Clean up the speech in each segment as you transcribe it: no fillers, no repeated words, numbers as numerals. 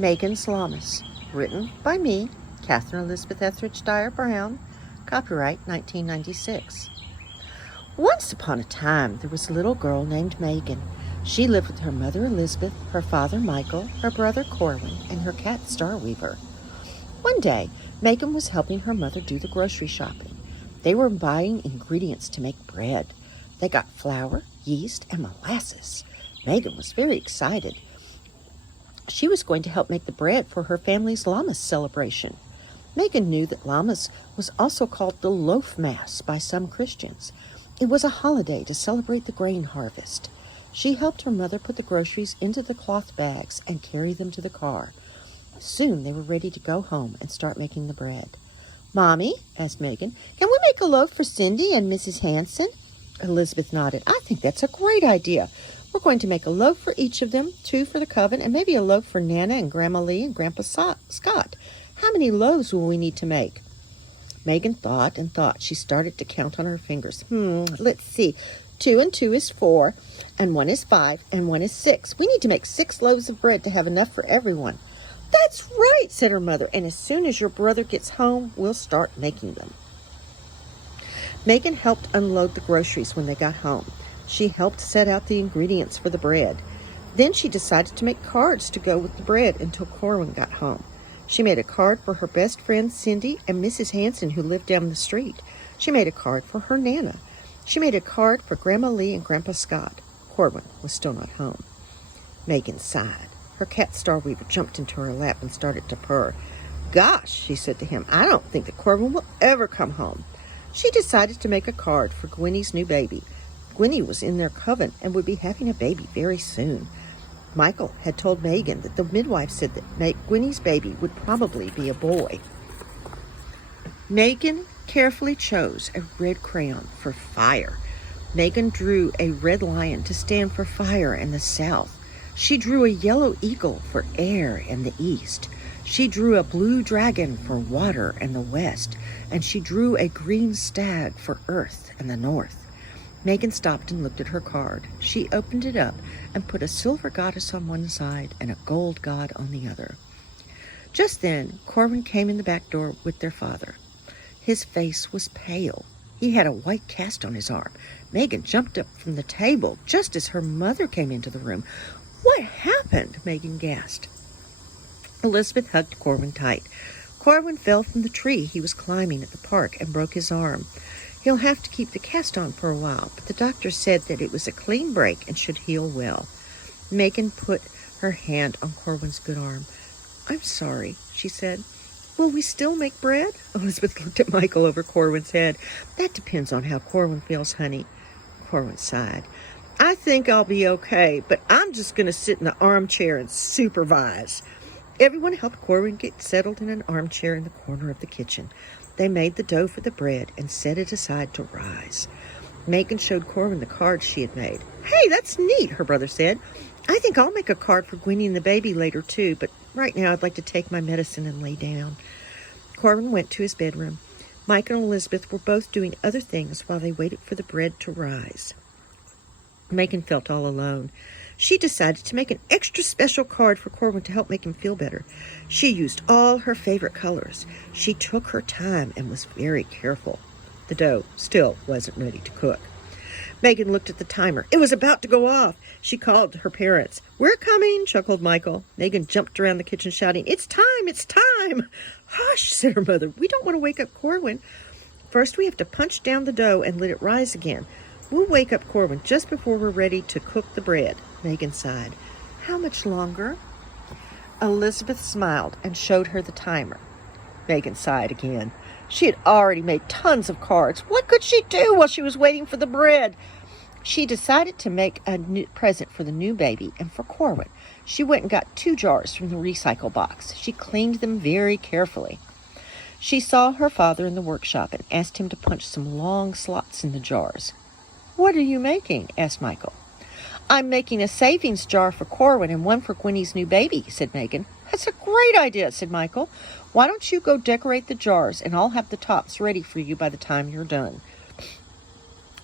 Meagan's Lammas, written by me, Kathryn Elizabeth Etheridge Dyer Brown, copyright 1996. Once upon a time, there was a little girl named Meagan. She lived with her mother Elizabeth, her father Michael, her brother Corwin, and her cat Starweaver. One day, Meagan was helping her mother do the grocery shopping. They were buying ingredients to make bread. They got flour, yeast, and molasses. Meagan was very excited. She was going to help make the bread for her family's Lammas celebration. Meagan knew that Lammas was also called the Loaf Mass by some Christians. It was a holiday to celebrate the grain harvest. She helped her mother put the groceries into the cloth bags and carry them to the car. Soon they were ready to go home and start making the bread. "Mommy," asked Meagan, "can we make a loaf for Cindy and Mrs. Hanson?" Elizabeth nodded. "I think that's a great idea. We're going to make a loaf for each of them, 2 for the coven, and maybe a loaf for Nana and Grandma Lee and Grandpa Scott. How many loaves will we need to make?" Meagan thought and thought. She started to count on her fingers. Let's see. 2 and 2 is 4, and 1 is 5, and 1 is 6. We need to make 6 loaves of bread to have enough for everyone. "That's right," said her mother, "and as soon as your brother gets home, we'll start making them." Meagan helped unload the groceries when they got home. She helped set out the ingredients for the bread. Then she decided to make cards to go with the bread until Corwin got home. She made a card for her best friend Cindy and Mrs. Hanson, who lived down the street. She made a card for her Nana. She made a card for Grandma Lee and Grandpa Scott. Corwin was still not home. Meagan sighed. Her cat Starweaver jumped into her lap and started to purr. "Gosh," she said to him, "I don't think that Corwin will ever come home." She decided to make a card for Gwenny's new baby. Gwenny was in their coven and would be having a baby very soon. Michael had told Meagan that the midwife said that Gwenny's baby would probably be a boy. Meagan carefully chose a red crayon for fire. Meagan drew a red lion to stand for fire in the south. She drew a yellow eagle for air in the east. She drew a blue dragon for water in the west, and she drew a green stag for earth in the north. Meagan stopped and looked at her card. She opened it up and put a silver goddess on one side and a gold god on the other. Just then, Corwin came in the back door with their father. His face was pale. He had a white cast on his arm. Meagan jumped up from the table just as her mother came into the room. "What happened?" Meagan gasped. Elizabeth hugged Corwin tight. Corwin fell from the tree he was climbing at the park and broke his arm. He'll have to keep the cast on for a while, but the doctor said that it was a clean break and should heal well. Meagan put her hand on Corwin's good arm. "I'm sorry," she said. "Will we still make bread?" Elizabeth looked at Michael over Corwin's head. "That depends on how Corwin feels, honey." Corwin sighed. "I think I'll be okay, but I'm just going to sit in the armchair and supervise." Everyone helped Corwin get settled in an armchair in the corner of the kitchen. They made the dough for the bread and set it aside to rise. Meagan showed Corwin the cards she had made. "Hey, that's neat," her brother said. "I think I'll make a card for Gwenny and the baby later, too, but right now I'd like to take my medicine and lay down." Corwin went to his bedroom. Mike and Elizabeth were both doing other things while they waited for the bread to rise. Meagan felt all alone. She decided to make an extra special card for Corwin to help make him feel better. She used all her favorite colors. She took her time and was very careful. The dough still wasn't ready to cook. Meagan looked at the timer. It was about to go off. She called her parents. "We're coming," chuckled Michael. Meagan jumped around the kitchen shouting, "It's time, it's time." "Hush," said her mother. "We don't want to wake up Corwin. First we have to punch down the dough and let it rise again. We'll wake up Corwin just before we're ready to cook the bread." Meagan sighed. "How much longer?" Elizabeth smiled and showed her the timer. Meagan sighed again. She had already made tons of cards. What could she do while she was waiting for the bread? She decided to make a new present for the new baby and for Corwin. She went and got 2 jars from the recycle box. She cleaned them very carefully. She saw her father in the workshop and asked him to punch some long slots in the jars. "What are you making?" asked Michael. "I'm making a savings jar for Corwin and one for Gwenny's new baby," said Meagan. "That's a great idea," said Michael. "Why don't you go decorate the jars, and I'll have the tops ready for you by the time you're done."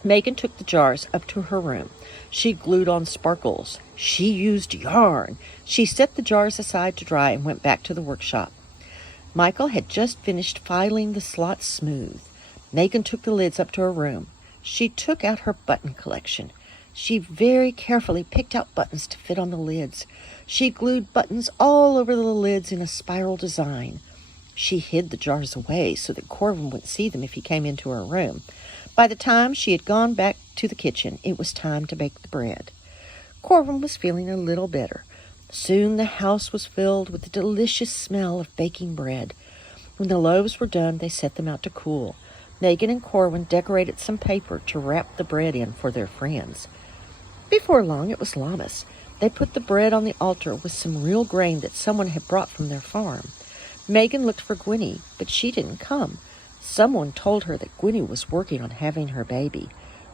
Meagan took the jars up to her room. She glued on sparkles. She used yarn. She set the jars aside to dry and went back to the workshop. Michael had just finished filing the slots smooth. Meagan took the lids up to her room. She took out her button collection. She very carefully picked out buttons to fit on the lids. She glued buttons all over the lids in a spiral design. She hid the jars away so that Corwin wouldn't see them if he came into her room. By the time she had gone back to the kitchen, it was time to bake the bread. Corwin was feeling a little better. Soon the house was filled with the delicious smell of baking bread. When the loaves were done, they set them out to cool. Meagan and Corwin decorated some paper to wrap the bread in for their friends. Before long, it was Lammas. They put the bread on the altar with some real grain that someone had brought from their farm. Meagan looked for Gwenny, but she didn't come. Someone told her that Gwenny was working on having her baby.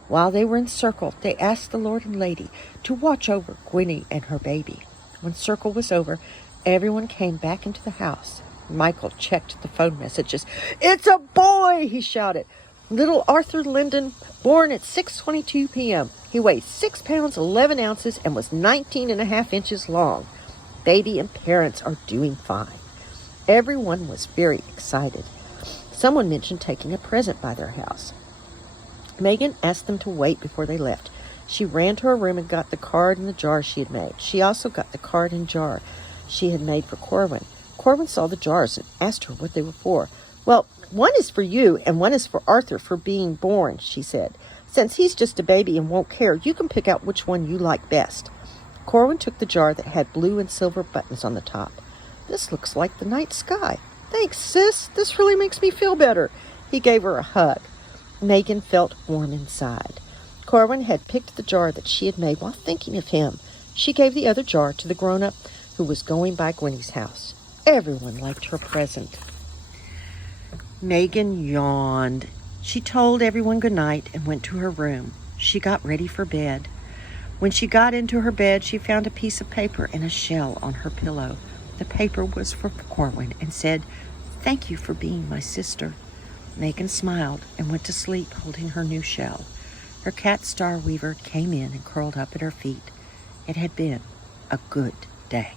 While they were in circle, they asked the Lord and Lady to watch over Gwenny and her baby. When circle was over, everyone came back into the house. Michael checked the phone messages. "It's a boy!" he shouted. "Little Arthur Linden, born at 6:22 p.m. He weighed 6 pounds 11 ounces and was 19.5 inches long. Baby and parents are doing fine." Everyone was very excited. Someone mentioned taking a present by their house. Meagan asked them to wait before they left. She ran to her room and got the card and the jar she had made. She also got the card and jar she had made for Corwin. Corwin saw the jars and asked her what they were for. "Well, one is for you and one is for Arthur for being born," she said. "Since he's just a baby and won't care, you can pick out which one you like best." Corwin took the jar that had blue and silver buttons on the top. "This looks like the night sky." "Thanks, sis. This really makes me feel better." He gave her a hug. Meagan felt warm inside. Corwin had picked the jar that she had made while thinking of him. She gave the other jar to the grown-up who was going by Gwenny's house. Everyone liked her present. Meagan yawned. She told everyone good night and went to her room. She got ready for bed. When she got into her bed, she found a piece of paper and a shell on her pillow. The paper was for Corwin and said, "Thank you for being my sister." Meagan smiled and went to sleep holding her new shell. Her cat Star Weaver came in and curled up at her feet. It had been a good day.